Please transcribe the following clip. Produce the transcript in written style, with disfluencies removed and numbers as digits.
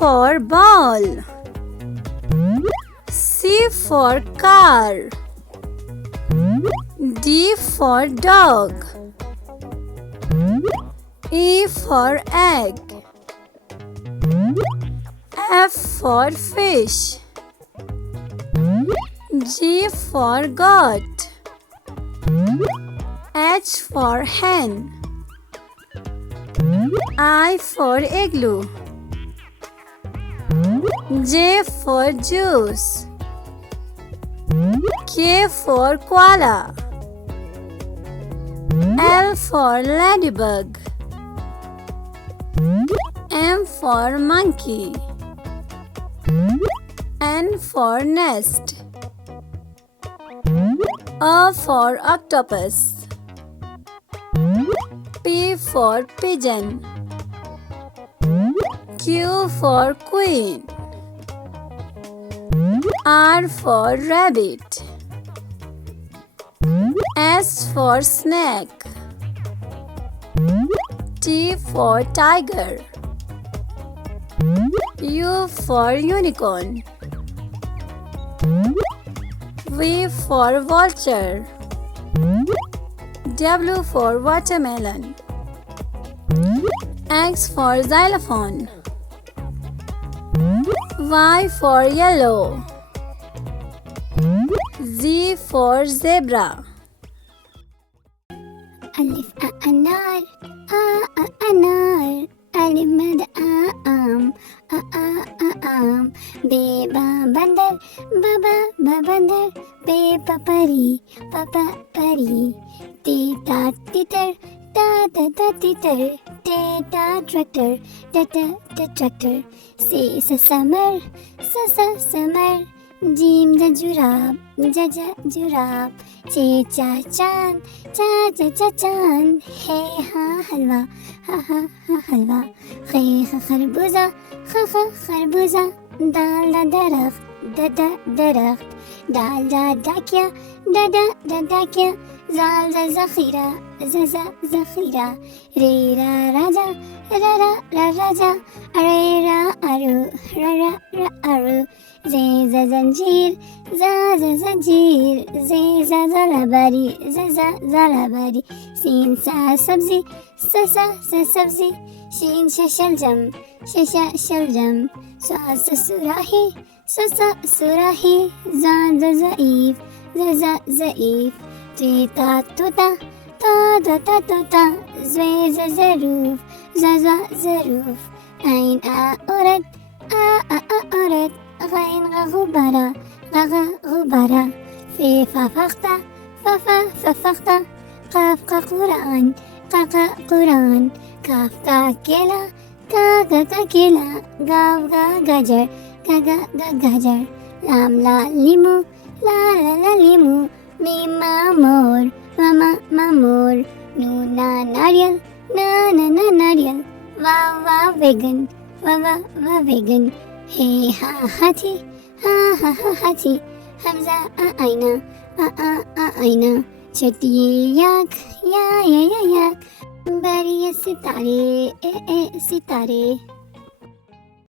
for ball. C for car. D for dog. E for egg. F for fish. G for goat. H for hen. I for igloo. J for juice. K for koala. L for ladybug. M for monkey. N for nest. O for octopus. P for pigeon. Q for queen. R for rabbit. S for snake. T for tiger. U for unicorn. V for vulture. W for watermelon. X for xylophone. Y for yellow. Z for zebra. ألف أنار أنار ألف مد آم آم بيبا بندر بابا بندر بيبا بري بابا بري تيتا تيتر تا تيتر تيتا تراكتر تا تراكتر سي سمر سمر جيم جراب جراب چا چان چا چان هي ها حلوة ها حلوة خي خربوزة خربوزة دال درخت درخت دال داكيا داكيا زال زخيرة زخيرة ريرا راجا راجا ريرا أرو زي زنجير زنجير زي زلبري زلبري سين سبزي سبزي شين شلجم شلجم سراحي سراحي زائف زئيف توتا توتا زوي زروف زروف عين أورد أورد غين غبرة غبرة في ففخته ففخته قاف قرآن قرآن كاف كاكيلا كاكيلا غاف غاجر غاجر لام لا ليمو لا ليمو ميم مامور نونا ناريل نا ناريل واو vegan vegan هي هاتي هاتي همزة أين أين چٹیے یاک یا یاک بری ستارے ستارے